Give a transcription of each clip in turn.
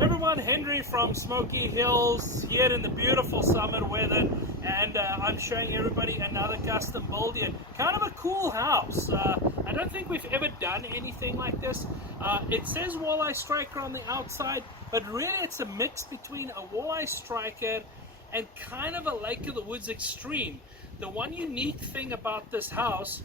Everyone, Henry from Smoky Hills here in the beautiful summer weather, and I'm showing everybody another custom build here. Kind of a cool house. I don't think we've ever done anything like this. It says Walleye Stryker on the outside, but really it's a mix between a Walleye Stryker and kind of a Lake of the Woods Extreme. The one unique thing about this house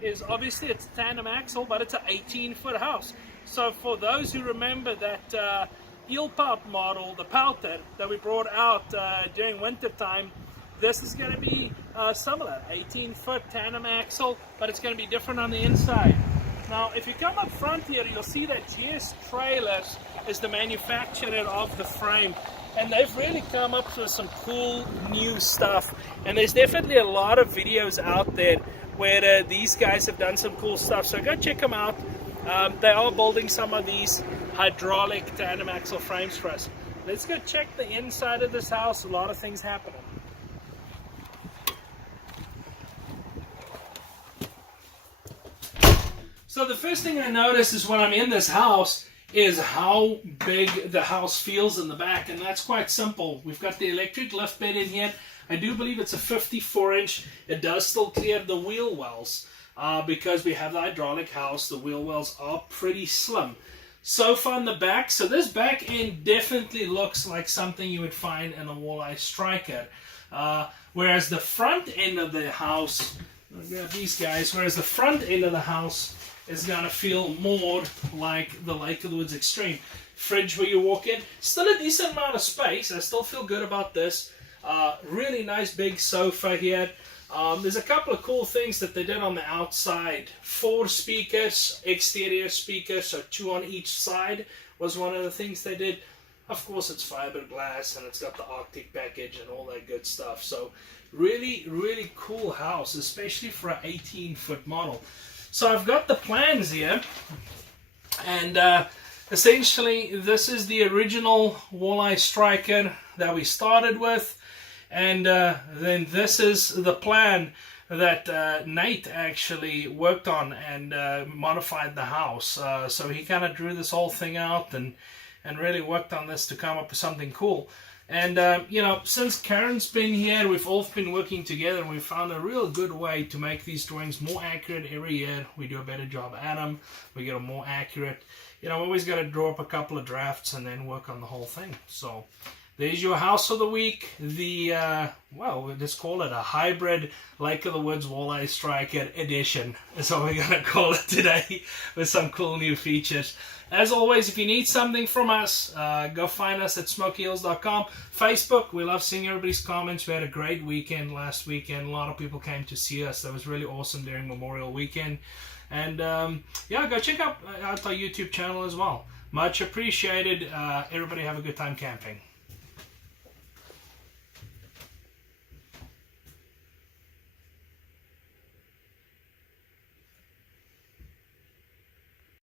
is obviously it's tandem axle, but it's an 18-foot house. So for those who remember that eel pout model, the pouter that we brought out during winter time, this is going to be similar, 18-foot tandem axle, but it's going to be different on the inside. Now if you come up front here, you'll see that GS Trailers is the manufacturer of the frame, and they've really come up with some cool new stuff, and there's definitely a lot of videos out there where these guys have done some cool stuff, so go check them out. They are building some of these hydraulic tandem axle frames for us. Let's go check the inside of this house. A lot of things happening. So the first thing I notice is when I'm in this house is how big the house feels in the back, and that's quite simple. We've got the electric lift bed in here. I do believe it's a 54-inch. It does still clear the wheel wells. Because we have the hydraulic house, the wheel wells are pretty slim. Sofa on the back, so this back end definitely looks like something you would find in a Walleye Stryker. Whereas the front end of the house, I'll grab these guys, whereas the front end of the house is going to feel more like the Lake of the Woods Extreme. Fridge where you walk in, still a decent amount of space. I still feel good about this. Really nice big sofa here. There's a couple of cool things that they did on the outside. 4 speakers, exterior speakers, so 2 on each side was one of the things they did. Of course it's fiberglass and it's got the Arctic package and all that good stuff. So really, really cool house, especially for an 18-foot model. So I've got the plans here, and essentially this is the original Walleye Stryker that we started with. And then this is the plan that Nate actually worked on and modified the house. So he kind of drew this whole thing out and really worked on this to come up with something cool. And you know, since Karen's been here, we've all been working together, and we've found a real good way to make these drawings more accurate every year. We do a better job at them. We get them more accurate. You know, we always got to draw up a couple of drafts and then work on the whole thing. So there's your house of the week. The, well, we'll just call it a hybrid Lake of the Woods Walleye Stryker edition. That's what we're going to call it today, with some cool new features. As always, if you need something from us, go find us at smokyhills.com. Facebook, we love seeing everybody's comments. We had a great weekend last weekend. A lot of people came to see us. That was really awesome during Memorial Weekend. And yeah, go check out our YouTube channel as well. Much appreciated. Everybody have a good time camping.